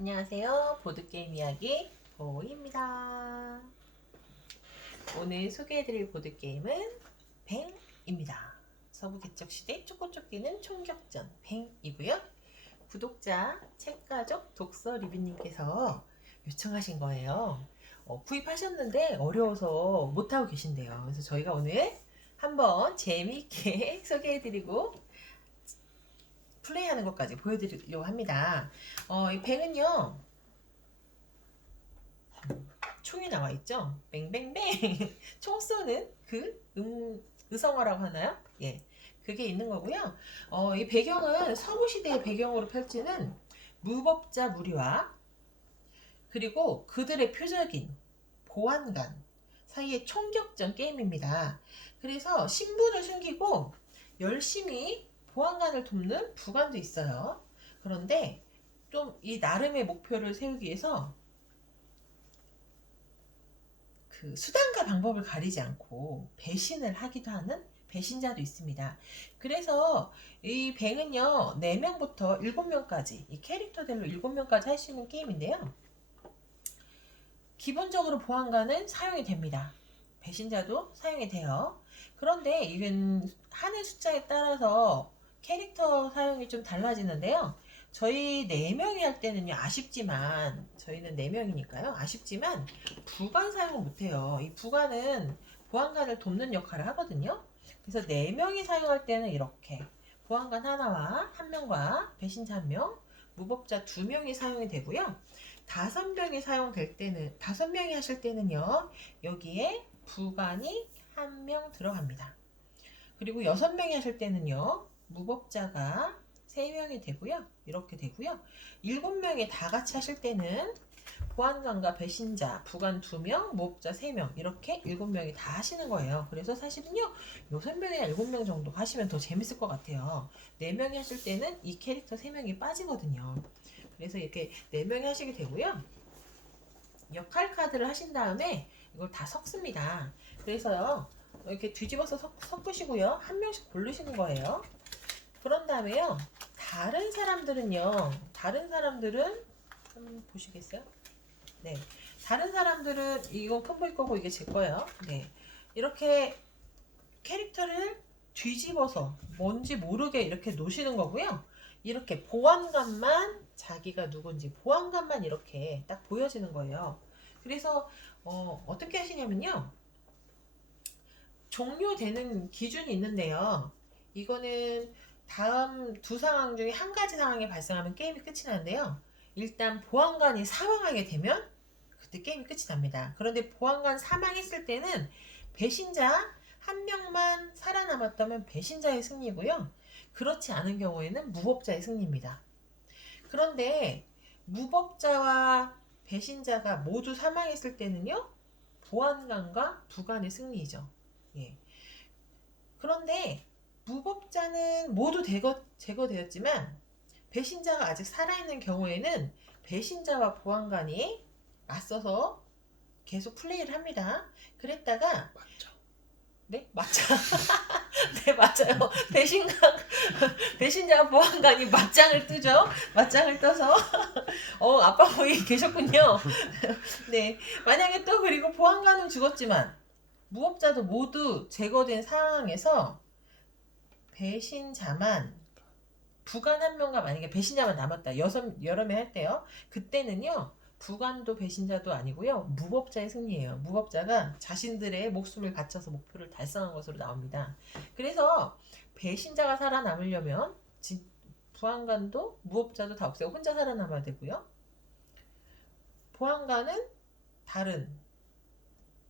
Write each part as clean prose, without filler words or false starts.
안녕하세요. 보드게임 이야기 보입니다. 오늘 소개해드릴 보드게임은 뱅입니다. 서부 개척시대 쪼꼬쫓기는 총격전 뱅이고요. 구독자 책가족 독서 리뷰님께서 요청하신 거예요. 구입하셨는데 어려워서 못하고 계신데요. 그래서 저희가 오늘 한번 재미있게 소개해드리고 플레이하는 것까지 보여드리려고 합니다. 이 뱅은요, 총이 나와 있죠? 뱅뱅뱅! 총 쏘는 그 의성어라고 하나요? 예. 그게 있는 거고요. 이 배경은 서부시대의 배경으로 펼치는 무법자 무리와 그리고 그들의 표적인 보안관 사이의 총격전 게임입니다. 그래서 신분을 숨기고 열심히 보안관을 돕는 부관도 있어요. 그런데 좀 이 나름의 목표를 세우기 위해서 그 수단과 방법을 가리지 않고 배신을 하기도 하는 배신자도 있습니다. 그래서 이 뱅은요 4명부터 7명까지 이 캐릭터별로 7명까지 할 수 있는 게임인데요. 기본적으로 보안관은 사용이 됩니다. 배신자도 사용이 돼요. 그런데 이건 하는 숫자에 따라서 캐릭터 사용이 좀 달라지는데요. 저희 4명이 할 때는요, 아쉽지만, 저희는 4명이니까요, 아쉽지만, 부관 사용을 못해요. 이 부관은 보안관을 돕는 역할을 하거든요. 그래서 4명이 사용할 때는 이렇게, 보안관 하나와 1명과 배신자 1명, 무법자 2명이 사용이 되고요. 5명이 사용될 때는, 5명이 하실 때는요, 여기에 부관이 1명 들어갑니다. 그리고 6명이 하실 때는요, 무법자가 3명이 되고요. 이렇게 되고요. 7명이 다 같이 하실 때는 보안관과 배신자, 부관 2명, 무법자 3명 이렇게 7명이 다 하시는 거예요. 그래서 사실은요. 6명이나 7명 정도 하시면 더 재밌을 것 같아요. 4명이 하실 때는 이 캐릭터 3명이 빠지거든요. 그래서 이렇게 4명이 하시게 되고요. 역할 카드를 하신 다음에 이걸 다 섞습니다. 그래서요. 이렇게 뒤집어서 섞으시고요. 한 명씩 고르시는 거예요. 그런 다음에요. 다른 사람들은요. 다른 사람들은 한번 보시겠어요? 네. 다른 사람들은 이거 큰 거고 이게 제 거예요. 네. 이렇게 캐릭터를 뒤집어서 뭔지 모르게 이렇게 놓으시는 거고요. 이렇게 보안관만 자기가 누군지 보안관만 이렇게 딱 보여지는 거예요. 그래서 어떻게 하시냐면요. 종료되는 기준이 있는데요. 이거는 다음 두 상황 중에 한 가지 상황이 발생하면 게임이 끝이 나는데요. 일단 보안관이 사망하게 되면 그때 게임이 끝이 납니다. 그런데 보안관 사망했을 때는 배신자 한 명만 살아남았다면 배신자의 승리고요. 그렇지 않은 경우에는 무법자의 승리입니다. 그런데 무법자와 배신자가 모두 사망했을 때는요. 보안관과 부관의 승리이죠. 예. 그런데 무법자는 모두 제거되었지만 배신자가 아직 살아있는 경우에는 배신자와 보안관이 맞서서 계속 플레이를 합니다. 그랬다가 맞죠. 네? 맞죠. 네, 맞아요. 배신자와 보안관이 맞짱을 뜨죠. 맞짱을 떠서 아빠 거기 계셨군요. 네. 만약에 또 그리고 보안관은 죽었지만 무법자도 모두 제거된 상황에서 배신자만 부관 한 명과 만약에 배신자만 남았다. 여러 명 할 때요. 그때는요. 부관도 배신자도 아니고요. 무법자의 승리예요. 무법자가 자신들의 목숨을 바쳐서 목표를 달성한 것으로 나옵니다. 그래서 배신자가 살아남으려면 부안관도 무법자도 다 없애고 혼자 살아남아야 되고요. 보안관은 다른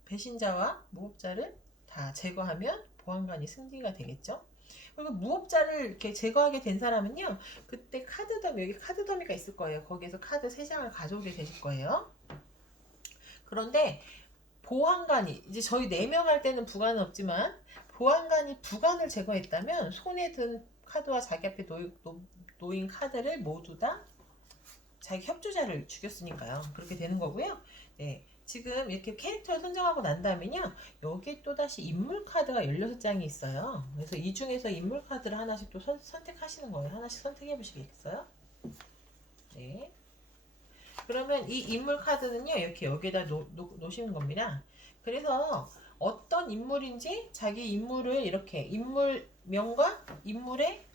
배신자와 무법자를 다 제거하면 보안관이 승리가 되겠죠. 그리고 무법자를 이렇게 제거하게 된 사람은요, 그때 여기 카드 더미가 있을 거예요. 거기에서 카드 3장을 가져오게 되실 거예요. 그런데 보안관이, 이제 저희 4명 할 때는 부관은 없지만, 보안관이 부관을 제거했다면, 손에 든 카드와 자기 앞에 놓인 카드를 모두 다 자기 협조자를 죽였으니까요. 그렇게 되는 거고요. 네. 지금 이렇게 캐릭터를 선정하고 난 다음에요. 여기 또다시 인물 카드가 16장이 있어요. 그래서 이 중에서 인물 카드를 하나씩 또 선택하시는 거예요. 하나씩 선택해 보시겠어요? 네. 그러면 이 인물 카드는요, 이렇게 여기에다 놓으시는 겁니다. 그래서 어떤 인물인지 자기 인물을 이렇게 인물명과 인물의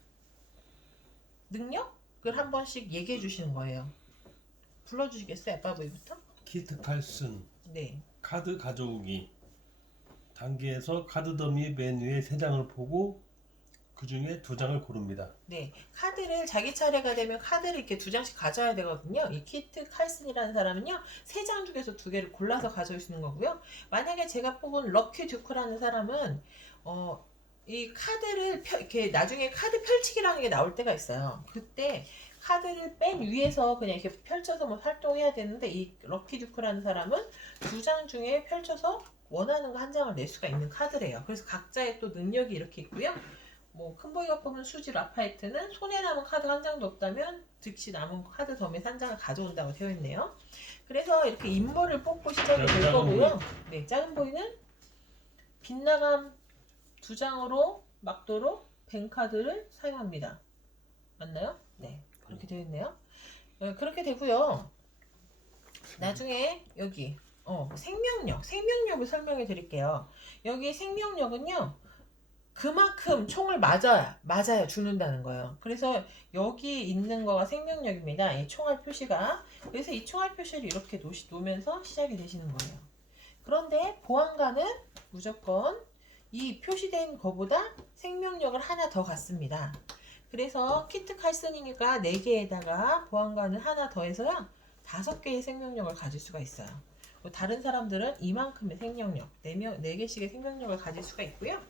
능력을 한 번씩 얘기해 주시는 거예요. 불러주시겠어요? 아빠부부터? 키트 칼슨 네. 카드 가져오기 단계에서 카드 더미 맨 위에 3장을 보고 그 중에 2장을 고릅니다. 네, 카드를 자기 차례가 되면 카드를 이렇게 2장씩 가져야 되거든요. 이 키트 칼슨이라는 사람은요, 3장 중에서 2개를 골라서 가져오시는 거고요. 만약에 제가 뽑은 럭키 듀크라는 사람은 이 카드를 이렇게 나중에 카드 펼치기라는 게 나올 때가 있어요. 그때 카드를 맨 위에서 그냥 이렇게 펼쳐서 뭐 활동해야 되는데, 이 럭키 듀크라는 사람은 2장 중에 펼쳐서 원하는 거 한 장을 낼 수가 있는 카드래요. 그래서 각자의 또 능력이 이렇게 있고요. 뭐 큰보이가 뽑은 수지 라파이트는 손에 남은 카드 한 장도 없다면 즉시 남은 카드 덤에 한 장을 가져온다고 되어 있네요. 그래서 이렇게 인물을 뽑고 시작이 될 거고요. 네, 작은 보이는 빗나감 2장으로 막도록 뱅카드를 사용합니다. 맞나요? 네, 그렇게 되어 있네요. 그렇게 되고요. 나중에 여기 생명력을 설명해 드릴게요. 여기 생명력은요, 그만큼 총을 맞아야 죽는다는 거예요. 그래서 여기 있는 거가 생명력입니다. 이 총알 표시가. 그래서 이 총알 표시를 이렇게 놓으면서 시작이 되시는 거예요. 그런데 보안관은 무조건 이 표시된 거보다 생명력을 하나 더 갖습니다. 그래서 키트 칼슨이니까 4개에다가 보안관을 하나 더해서요, 5개의 생명력을 가질 수가 있어요. 다른 사람들은 이만큼의 생명력, 4개씩의 생명력을 가질 수가 있고요.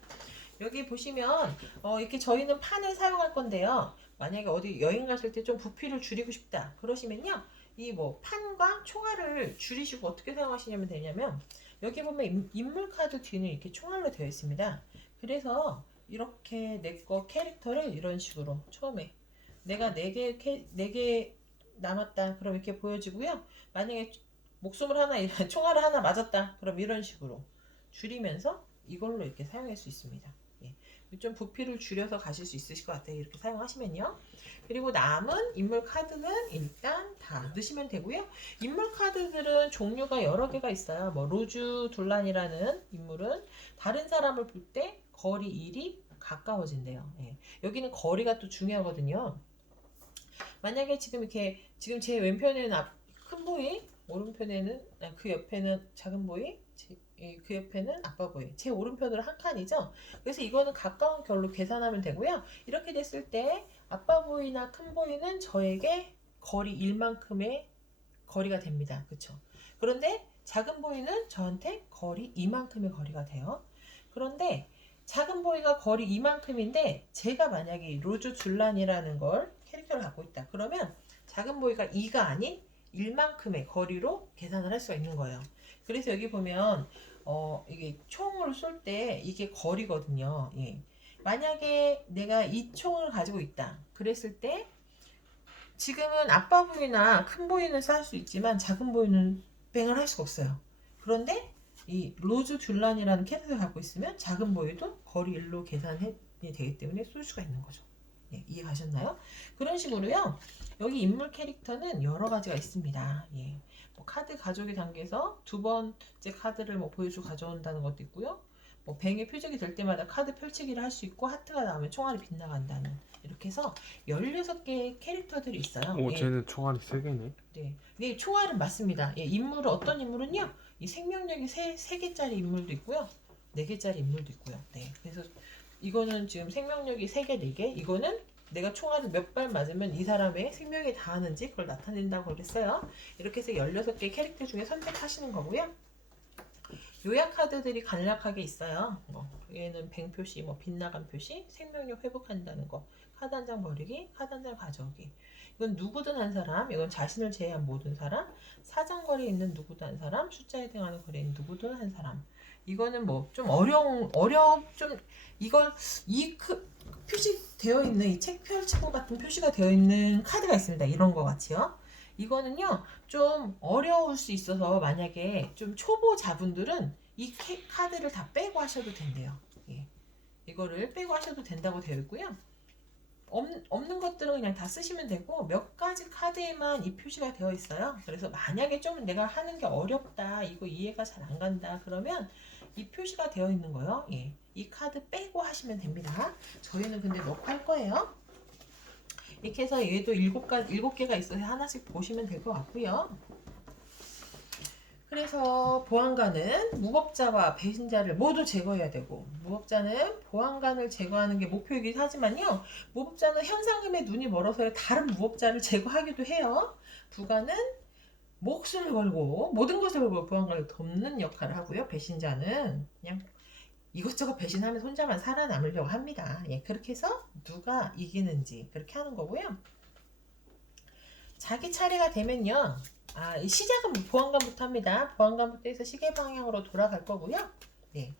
여기 보시면 이렇게 저희는 판을 사용할 건데요. 만약에 어디 여행 가실 때 좀 부피를 줄이고 싶다 그러시면요, 이 뭐 판과 총알을 줄이시고 어떻게 사용하시냐면 되냐면, 여기 보면 인물 카드 뒤는 이렇게 총알로 되어 있습니다. 그래서 이렇게 내 거 캐릭터를 이런 식으로 처음에 내가 4개 남았다 그럼 이렇게 보여지고요. 만약에 목숨을 하나 총알을 하나 맞았다 그럼 이런 식으로 줄이면서 이걸로 이렇게 사용할 수 있습니다. 좀 부피를 줄여서 가실 수 있으실 것 같아요. 이렇게 사용하시면요. 그리고 남은 인물 카드는 일단 다 넣으시면 되고요. 인물 카드들은 종류가 여러 개가 있어요. 뭐 로즈 둘란이라는 인물은 다른 사람을 볼 때 거리 1이 가까워진대요. 여기는 거리가 또 중요하거든요. 만약에 지금 제 왼편에는 큰 보이, 오른편에는 그 옆에는 작은 보이, 그 옆에는 아빠 보이, 제 오른편으로 한 칸이죠. 그래서 이거는 가까운 결로 계산하면 되고요. 이렇게 됐을 때 아빠 보이나 큰 보이는 저에게 거리 1만큼의 거리가 됩니다. 그쵸? 그런데 작은 보이는 저한테 거리 2만큼의 거리가 돼요. 그런데 작은 보이가 거리 이만큼인데 제가 만약에 로즈 줄란이라는 걸 캐릭터를 갖고 있다 그러면 작은 보이가 2가 아닌 1만큼의 거리로 계산을 할 수가 있는 거예요. 그래서 여기 보면 이게 총을 쏠 때 이게 거리거든요. 만약에 내가 이 총을 가지고 있다 그랬을 때 지금은 아빠 보이나 큰 보이는 쏠 수 있지만 작은 보이는 뱅을 할 수가 없어요. 그런데 이 로즈 듀란이라는 캐릭터를 갖고 있으면 작은 보이도 거리 1로 계산이 되기 때문에 쏠 수가 있는 거죠. 이해 가셨나요? 그런 식으로요. 여기 인물 캐릭터는 여러 가지가 있습니다. 뭐 카드 가져오기 단계에서 2번째 카드를 뭐 보여주고 가져온다는 것도 있고요. 뭐 뱅의 표적이 될 때마다 카드 펼치기를 할 수 있고 하트가 나오면 총알이 빗나간다는, 이렇게 해서 16개의 캐릭터들이 있어요. 쟤는 총알이 3개네. 네, 총알은 맞습니다. 인물은 어떤 인물은요, 이 생명력이 3개짜리 인물도 있고요, 4개짜리 인물도 있고요. 그래서 이거는 지금 생명력이 3개, 4개, 이거는 내가 총알을 몇 발 맞으면 이 사람의 생명이 닿았는지 그걸 나타낸다고 그랬어요. 이렇게 해서 16개 캐릭터 중에 선택하시는 거고요. 요약 카드들이 간략하게 있어요. 얘는 뱅 표시, 뭐 빗나간 표시, 생명력 회복한다는 거, 카드 한 장 버리기, 카드 한 장 가져오기. 이건 누구든 한 사람, 이건 자신을 제외한 모든 사람, 사정거리에 있는 누구든 한 사람, 숫자에 해당하는 거리에 있는 누구든 한 사람. 이거는 뭐 좀 이걸 표시되어 있는 이 책 펼치고 같은 표시가 되어 있는 카드가 있습니다. 이런 거 같이요. 이거는요 좀 어려울 수 있어서 만약에 좀 초보자분들은 이 카드를 다 빼고 하셔도 된대요. 이거를 빼고 하셔도 된다고 되어 있고요. 없는 것들은 그냥 다 쓰시면 되고 몇 가지 카드에만 이 표시가 되어 있어요. 그래서 만약에 좀 내가 하는 게 어렵다, 이거 이해가 잘 안 간다 그러면 이 표시가 되어 있는 거요. 예, 이 카드 빼고 하시면 됩니다. 저희는 근데 넣고 할 거예요. 이렇게 해서 얘도 7개가 있어서 하나씩 보시면 될 것 같고요. 그래서 보안관은 무법자와 배신자를 모두 제거해야 되고, 무법자는 보안관을 제거하는 게 목표이긴 하지만요, 무법자는 현상금에 눈이 멀어서 다른 무법자를 제거하기도 해요. 부관은 목숨을 걸고 모든 것을 걸고 보안관을 돕는 역할을 하고요. 배신자는 그냥 이것저것 배신하면서 혼자만 살아남으려고 합니다. 예, 그렇게 해서 누가 이기는지 그렇게 하는 거고요. 자기 차례가 되면요, 이 시작은 보안관부터 합니다. 보안관부터 해서 시계 방향으로 돌아갈 거고요. 네,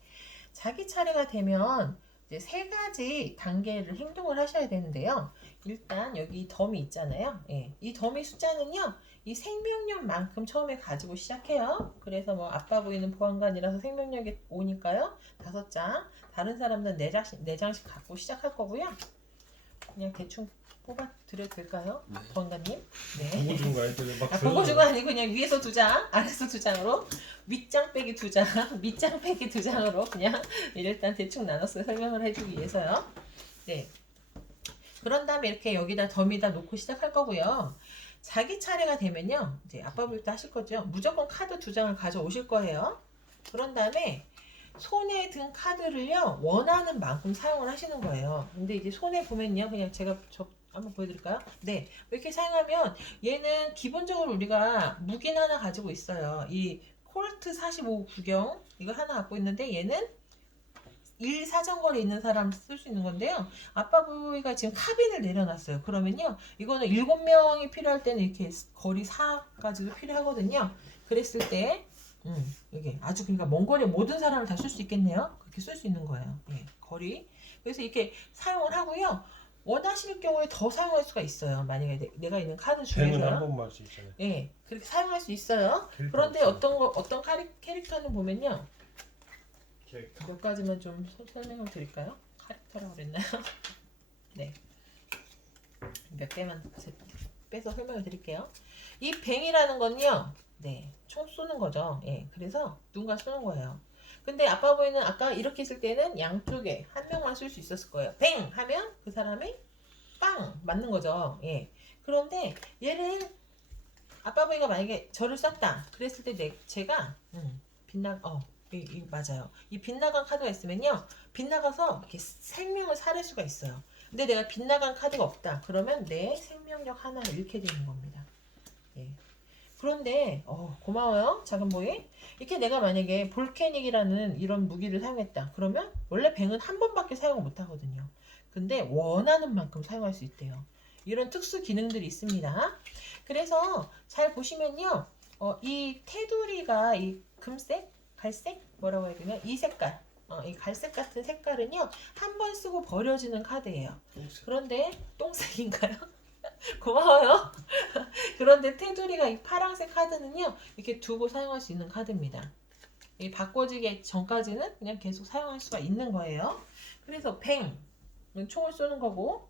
자기 차례가 되면 이제 3가지 단계를 행동을 하셔야 되는데요. 일단 여기 덤이 있잖아요. 예, 이 덤의 숫자는요, 이 생명력만큼 처음에 가지고 시작해요. 그래서 뭐 아빠 보이는 보안관이라서 생명력이 5니까요. 5장. 다른 사람들은 4장씩 갖고 시작할 거고요. 그냥 대충 뽑아 드려도 될까요? 네. 보안관님? 네. 보고 준 거 아니에요? 막 보고 준 거 아니고 그냥 위에서 2장, 아래에서 2장으로 윗장 빼기 2장, 밑장 빼기 2장으로 그냥 일단 대충 나눠서 설명을 해주기 위해서요. 네. 그런 다음에 이렇게 여기다 덤에다 놓고 시작할 거고요. 자기 차례가 되면요, 이제 아빠부터 하실 거죠. 무조건 카드 2장을 가져오실 거예요. 그런 다음에 손에 든 카드를요, 원하는 만큼 사용을 하시는 거예요. 근데 이제 손에 보면요, 그냥 제가 한번 보여드릴까요? 네, 이렇게 사용하면 얘는 기본적으로 우리가 무기는 하나 가지고 있어요. 이 콜트 45 구경 이거 하나 갖고 있는데 얘는 1사정거리에 있는 사람 쓸 수 있는 건데요. 아빠 부위가 지금 카빈을 내려놨어요. 그러면요, 이거는 7명이 필요할 때는 이렇게 거리 4까지도 필요하거든요. 그랬을 때 이게 아주 그러니까 먼 거리 모든 사람을 다 쓸 수 있겠네요. 그렇게 쓸 수 있는 거예요. 예, 거리. 그래서 이렇게 사용을 하고요. 원하실 경우에 더 사용할 수가 있어요. 만약에 내가 있는 카드 뱅은 한 중에서요. 번만 할 수 있잖아요. 예, 그렇게 사용할 수 있어요. 캐릭터 그런데 없어요. 어떤 캐릭터는 보면요, 몇 가지만 좀 설명을 드릴까요? 캐릭터라고 그랬나요? 네, 몇 개만 빼서 설명을 드릴게요. 이 뱅이라는 건요, 네, 총 쏘는 거죠. 예, 그래서 누군가 쏘는 거예요. 근데 아빠 보이는 아까 이렇게 있을 때는 양쪽에 한 명만 쓸 수 있었을 거예요. 뱅 하면 그 사람이 빵 맞는 거죠. 예. 그런데 얘를 아빠 보이가 만약에 저를 쐈다 그랬을 때 제가 맞아요. 이 빗나간 카드가 있으면요, 빗나가서 이렇게 생명을 살릴 수가 있어요. 근데 내가 빗나간 카드가 없다 그러면 내 생명력 하나를 잃게 되는 겁니다. 예. 그런데 고마워요 작은 보이. 이렇게 내가 만약에 볼케닉이라는 이런 무기를 사용했다 그러면 원래 뱅은 한 번밖에 사용을 못 하거든요. 근데 원하는 만큼 사용할 수 있대요. 이런 특수 기능들이 있습니다. 그래서 잘 보시면요, 이 테두리가 이 금색, 갈색 뭐라고 해야 되나, 이 색깔, 이 갈색 같은 색깔은요 한 번 쓰고 버려지는 카드예요. 그런데 똥색인가요? 고마워요. 그런데 테두리가 이 파란색 카드는요, 이렇게 두고 사용할 수 있는 카드입니다. 이 바꿔지기 전까지는 그냥 계속 사용할 수가 있는 거예요. 그래서 뱅, 총을 쏘는 거고,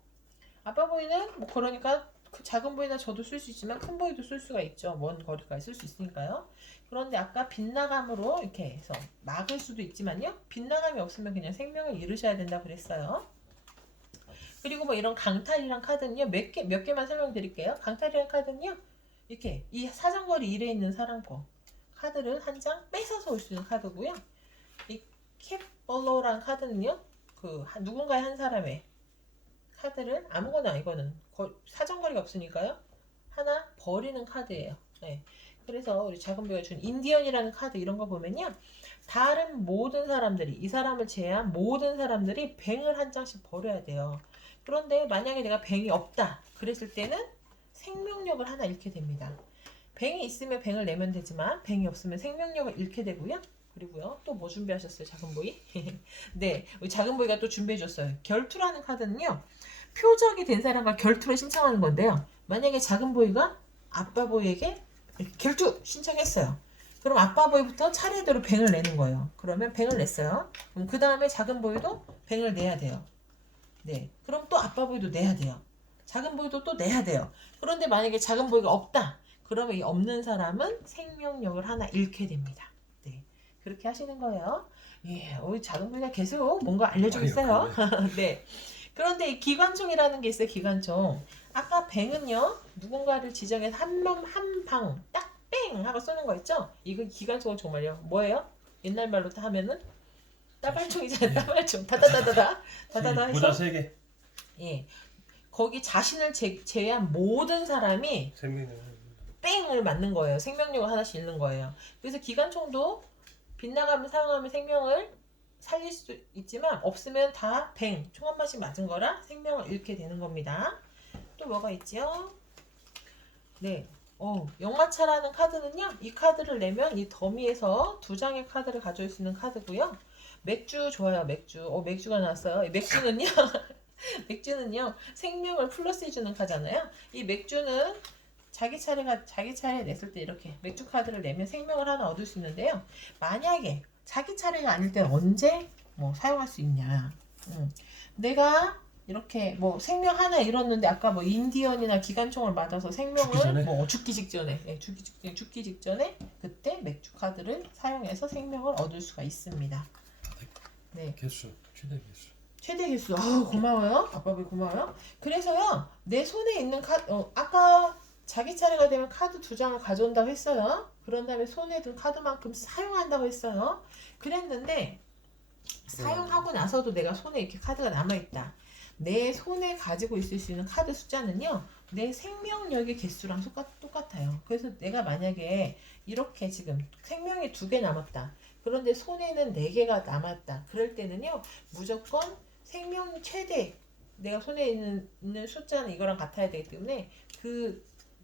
아빠 보이는 뭐 그러니까 작은 보이나 저도 쓸 수 있지만 큰 보이도 쓸 수가 있죠. 먼 거리까지 쓸 수 있으니까요. 그런데 아까 빗나감으로 이렇게 해서 막을 수도 있지만요, 빗나감이 없으면 그냥 생명을 잃으셔야 된다 그랬어요. 그리고 뭐 이런 강탈이란 카드는요, 몇 개만 설명드릴게요. 강탈이란 카드는요, 이렇게 이 사정거리 1에 있는 사람 거 카드를 한 장 뺏어서 올 수 있는 카드고요. 이 캡벌로라는 카드는요, 누군가의 한 사람의 카드를 아무거나, 이거는 사정거리가 없으니까요, 하나 버리는 카드예요. 네. 그래서 우리 작은 배가 준 인디언이라는 카드 이런 거 보면요, 다른 모든 사람들이, 이 사람을 제외한 모든 사람들이 뱅을 한 장씩 버려야 돼요. 그런데 만약에 내가 뱅이 없다 그랬을 때는 생명력을 하나 잃게 됩니다. 뱅이 있으면 뱅을 내면 되지만 뱅이 없으면 생명력을 잃게 되고요. 그리고요, 또 뭐 준비하셨어요 작은 보이? 네, 우리 작은 보이가 또 준비해 줬어요. 결투라는 카드는요, 표적이 된 사람과 결투를 신청하는 건데요, 만약에 작은 보이가 아빠 보이에게 결투 신청했어요. 그럼 아빠 보이부터 차례대로 뱅을 내는 거예요. 그러면 뱅을 냈어요. 그럼 그 다음에 작은 보이도 뱅을 내야 돼요. 네. 그럼 또 아빠 보이도 내야 돼요. 작은 보이도 또 내야 돼요. 그런데 만약에 작은 보이가 없다. 그러면 이 없는 사람은 생명력을 하나 잃게 됩니다. 네. 그렇게 하시는 거예요. 예, 우리 작은 보이가 계속 뭔가 알려주고 있어요. 네. 그런데 이 기관총이라는 게 있어요. 기관총. 아까 뱅은요. 누군가를 지정해서 한 방 딱 뺑 하고 쏘는 거 있죠? 이거 기관총은 정말요. 뭐예요? 옛날 말로 하면은 따발총이잖아요. 따발총. 다다다다다. 다다다 보자 해서 3개. 예. 거기 자신을 제외한 모든 사람이 생명력. 뺑을 맞는 거예요. 생명력을 하나씩 잃는 거예요. 그래서 기관총도 빗나가면 사용하면 생명을 살릴 수 있지만 없으면 다 뱅, 총 한 발씩 맞은 거라 생명을 잃게 되는 겁니다. 또 뭐가 있지요? 네. 역마차라는 카드는요. 이 카드를 내면 이 더미에서 2장의 카드를 가져올 수 있는 카드고요. 맥주 좋아요. 맥주가 나왔어요. 이 맥주는요. 맥주는요. 생명을 플러스해주는 카드잖아요. 이 맥주는 자기 차례 냈을 때 이렇게 맥주 카드를 내면 생명을 하나 얻을 수 있는데요. 만약에 자기 차례가 아닐 때는 언제 사용할 수 있냐? 내가 이렇게 생명 하나 잃었는데 아까 인디언이나 기관총을 맞아서 생명을 죽기 전에? 죽기 직전에 죽기 직전에 그때 맥주 카드를 사용해서 생명을 얻을 수가 있습니다. 네. 개수 최대 개수. 최대 개수. 고마워요. 아빠 왜 고마워요? 그래서요. 내 손에 있는 카드 아까 자기 차례가 되면 카드 2장을 가져온다고 했어요. 그런 다음에 손에 든 카드만큼 사용한다고 했어요. 그랬는데 사용하고 나서도 내가 손에 이렇게 카드가 남아있다. 내 손에 가지고 있을 수 있는 카드 숫자는요. 내 생명력의 개수랑 똑같아요. 그래서 내가 만약에 이렇게 지금 생명이 2개 남았다. 그런데 손에는 4개가 남았다. 그럴 때는요. 무조건 생명 최대 내가 손에 있는 숫자는 이거랑 같아야 되기 때문에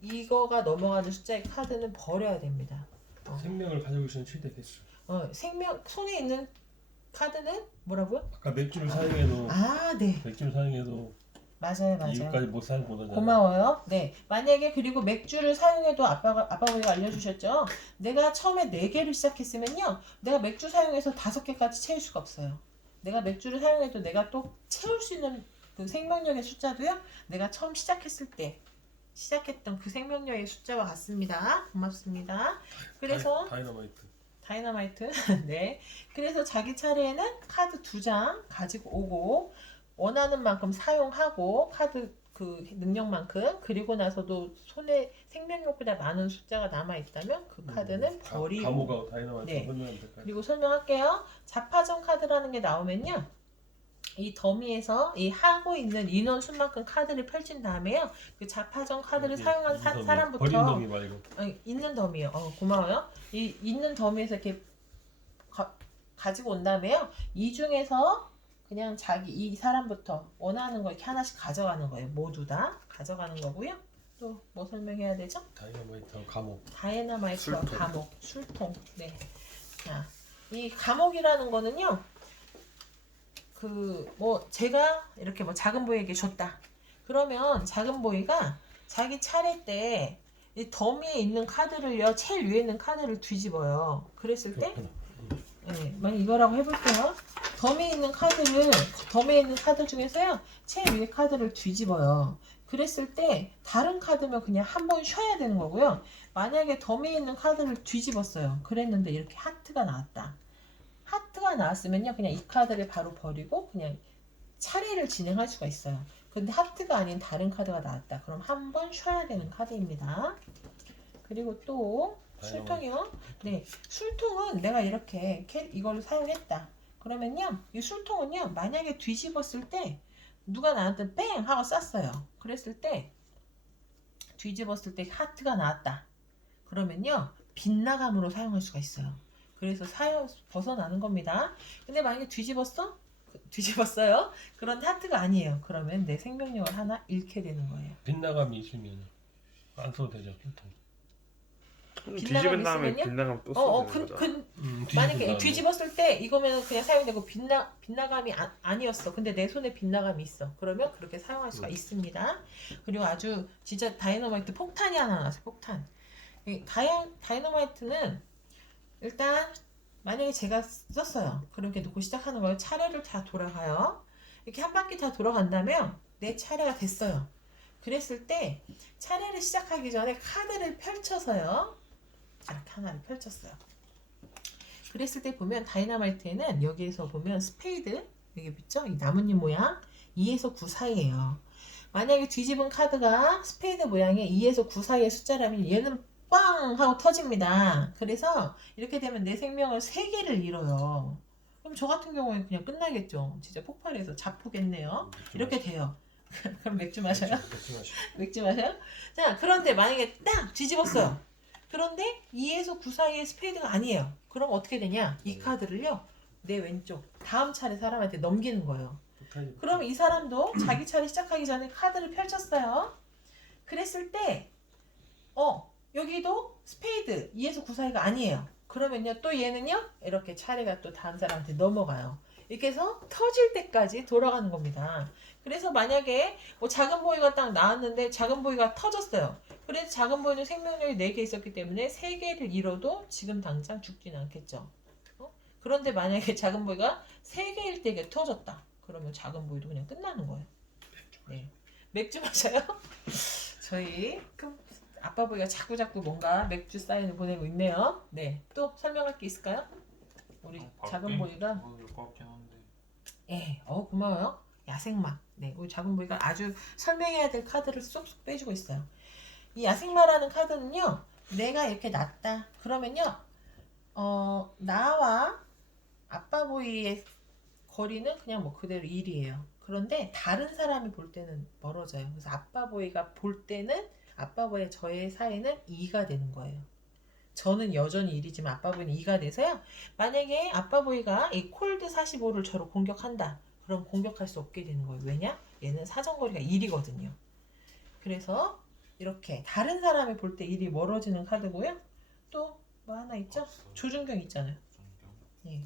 이거가 넘어가는 숫자의 카드는 버려야 됩니다. 생명을 가지고 있는 최대 개수. 손에 있는 카드는 뭐라고요? 아까 맥주를 사용해도 네. 맥주를 사용해도 맞아요. 이것까지 못 사용 못 하잖아. 고마워요. 네. 만약에 그리고 맥주를 사용해도 아빠가 우리가 알려주셨죠? 내가 처음에 4개를 시작했으면요. 내가 맥주 사용해서 5개까지 채울 수가 없어요. 내가 맥주를 사용해도 내가 또 채울 수 있는 그 생명력의 숫자도요. 내가 처음 시작했던 그 생명력의 숫자와 같습니다. 고맙습니다. 그래서 다이너마이트. 네. 그래서 자기 차례에는 카드 2장 가지고 오고 원하는 만큼 사용하고 카드 그 능력만큼 그리고 나서도 손에 생명력보다 많은 숫자가 남아 있다면 그 카드는 버리고. 감옥하고 다이너마이트 네. 설명하면 될까요? 그리고 설명할게요. 자파전 카드라는 게 나오면요. 이 더미에서 이 하고 있는 인원 수만큼 카드를 펼친 다음에요. 그 자파전 카드를 사용한 사람부터 버린 더미 말고. 있는 더미요. 고마워요. 이 있는 더미에서 이렇게 가지고 온 다음에요. 이 중에서 그냥 이 사람부터 원하는 거 이렇게 하나씩 가져가는 거예요. 모두 다 가져가는 거고요. 또 뭐 설명해야 되죠? 다이너마이트와 감옥. 다이너마이트와 감옥, 술통. 네. 자, 이 감옥이라는 거는요. 제가 이렇게 작은 보이에게 줬다. 그러면 작은 보이가 자기 차례 때 이 더미에 있는 카드를요, 제일 위에 있는 카드를 뒤집어요. 그랬을 때, 만약 이거라고 해볼게요. 더미에 있는 카드 중에서요, 제일 위에 카드를 뒤집어요. 그랬을 때, 다른 카드면 그냥 한 번 쉬어야 되는 거고요. 만약에 더미에 있는 카드를 뒤집었어요. 그랬는데 이렇게 하트가 나왔다. 하트가 나왔으면요, 그냥 이 카드를 바로 버리고 그냥 차례를 진행할 수가 있어요. 근데 하트가 아닌 다른 카드가 나왔다. 그럼 한 번 쉬어야 되는 카드입니다. 그리고 또 술통이요. 네, 술통은 내가 이렇게 이걸 사용했다. 그러면요, 이 술통은요, 만약에 뒤집었을 때 누가 나한테 뺑 하고 쐈어요. 그랬을 때 뒤집었을 때 하트가 나왔다. 그러면요, 빗나감으로 사용할 수가 있어요. 그래서 벗어나는 겁니다. 근데 만약에 뒤집었어요. 그런데 하트가 아니에요. 그러면 내 생명력을 하나 잃게 되는 거예요. 빗나감이 있으면 안 써도 되죠. 뒤집은 다음에 있으면요? 빗나감 또 써도 되는 거죠. 만약에 뒤집었을 때 이거면 그냥 사용되고 빗나감이 아니었어. 근데 내 손에 빗나감이 있어. 그러면 그렇게 사용할 수가 있습니다. 그리고 아주 진짜 다이너마이트 폭탄이 하나 나왔어요. 폭탄. 이 다이너마이트는 일단 만약에 제가 썼어요. 그렇게 놓고 시작하는 거예요. 차례를 다 돌아가요. 이렇게 한 바퀴 다 돌아간다면 내 차례가 됐어요. 그랬을 때 차례를 시작하기 전에 카드를 펼쳐서요. 이렇게 하나를 펼쳤어요. 그랬을 때 보면 다이너마이트에는 여기에서 보면 스페이드 여기 있죠? 이 나뭇잎 모양 2에서 9 사이에요. 만약에 뒤집은 카드가 스페이드 모양의 2에서 9 사이의 숫자라면 얘는 빵 하고 터집니다. 그래서 이렇게 되면 내 생명을 3개를 잃어요. 그럼 저 같은 경우에 그냥 끝나겠죠. 진짜 폭발해서 자포겠네요. 이렇게 돼요. 그럼 맥주 마셔요? 맥주 마시고. 맥주 마셔요? 자, 그런데 만약에 딱 뒤집었어요. 그런데 2에서 9 사이의 스페이드가 아니에요. 그럼 어떻게 되냐? 이 카드를요, 내 왼쪽 다음 차례 사람한테 넘기는 거예요. 그럼 이 사람도 자기 차례 시작하기 전에 카드를 펼쳤어요. 그랬을 때, 여기도 스페이드 2에서 9 사이가 아니에요. 그러면요, 또 얘는요, 이렇게 차례가 또 다음 사람한테 넘어가요. 이렇게 해서 터질 때까지 돌아가는 겁니다. 그래서 만약에 뭐 작은 보이가 딱 나왔는데 작은 보이가 터졌어요. 그래서 작은 보이는 생명력이 4개 있었기 때문에 3개를 잃어도 지금 당장 죽지는 않겠죠. 그런데 만약에 작은 보이가 3개일 때 이게 터졌다. 그러면 작은 보이도 그냥 끝나는 거예요. 네. 맥주 마셔요? 저희 아빠 보이가 자꾸자꾸 뭔가 맥주 사인을 보내고 있네요. 네. 또 설명할 게 있을까요? 우리 작은 보이가 고마워요. 야생마. 네, 우리 작은 보이가 아주 설명해야 될 카드를 쏙쏙 빼주고 있어요. 이 야생마라는 카드는요, 내가 이렇게 놨다. 그러면요, 나와 아빠 보이의 거리는 그냥 뭐 그대로 1이에요. 그런데 다른 사람이 볼 때는 멀어져요. 그래서 아빠 보이가 볼 때는 아빠 보이와 저의 사이는 2가 되는 거예요. 저는 여전히 1이지만 아빠 보이는 2가 돼서요. 만약에 아빠 보이가 이 콜드 45를 저로 공격한다. 그럼 공격할 수 없게 되는 거예요. 왜냐? 얘는 사정거리가 1이거든요. 그래서 이렇게 다른 사람이 볼 때 1이 멀어지는 카드고요. 또 뭐 하나 있죠? 조준경 있잖아요. 예.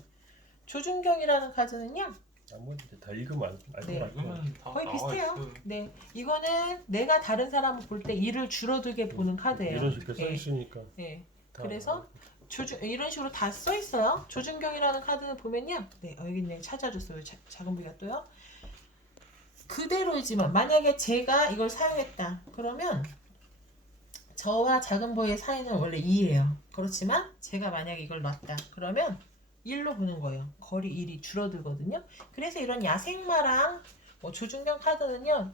조준경이라는 카드는요. 나머지 다 읽으면 알것 네. 같아요. 거의 비슷해요. 네, 이거는 내가 다른 사람을 볼 때 1을 줄어들게 보는 카드예요. 이런 식으로 써 있으니까. 네. 그래서 이런 식으로 다 써 있어요. 조준경이라는 카드는 보면요. 네, 여기 있네. 찾아줬어요. 작은 부위가 또요. 그대로이지만 만약에 제가 이걸 사용했다. 그러면 저와 작은 보이의 사이는 원래 2예요. 그렇지만 제가 만약에 이걸 놨다. 그러면 1로 보는 거예요. 거리 1이 줄어들거든요. 그래서 이런 야생마랑 뭐 조준경 카드는요.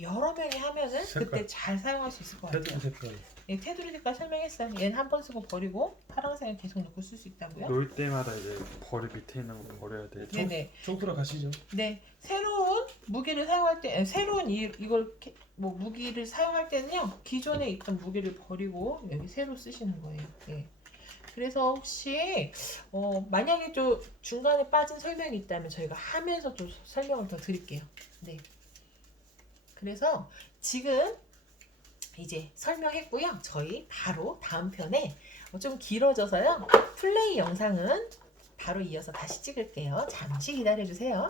여러 명이 하면은 색깔. 그때 잘 사용할 수 있을 것 같아요. 테두리 색깔. 예, 테두리 색깔 설명했어요. 얘는 한 번 쓰고 버리고 파란색은 계속 넣고 쓸 수 있다고요. 놓을 때마다 이제 벌이 밑에 있는 거 버려야 돼. 네네. 총프로 가시죠. 네, 새로운 무기를 사용할 때, 새로운 이걸 뭐 무기를 사용할 때는요, 기존에 있던 무기를 버리고 여기 새로 쓰시는 거예요. 네. 그래서 혹시 만약에 좀 중간에 빠진 설명이 있다면 저희가 하면서 좀 설명을 더 드릴게요. 네. 그래서 지금 이제 설명했고요. 저희 바로 다음 편에 좀 길어져서요. 플레이 영상은 바로 이어서 다시 찍을게요. 잠시 기다려주세요.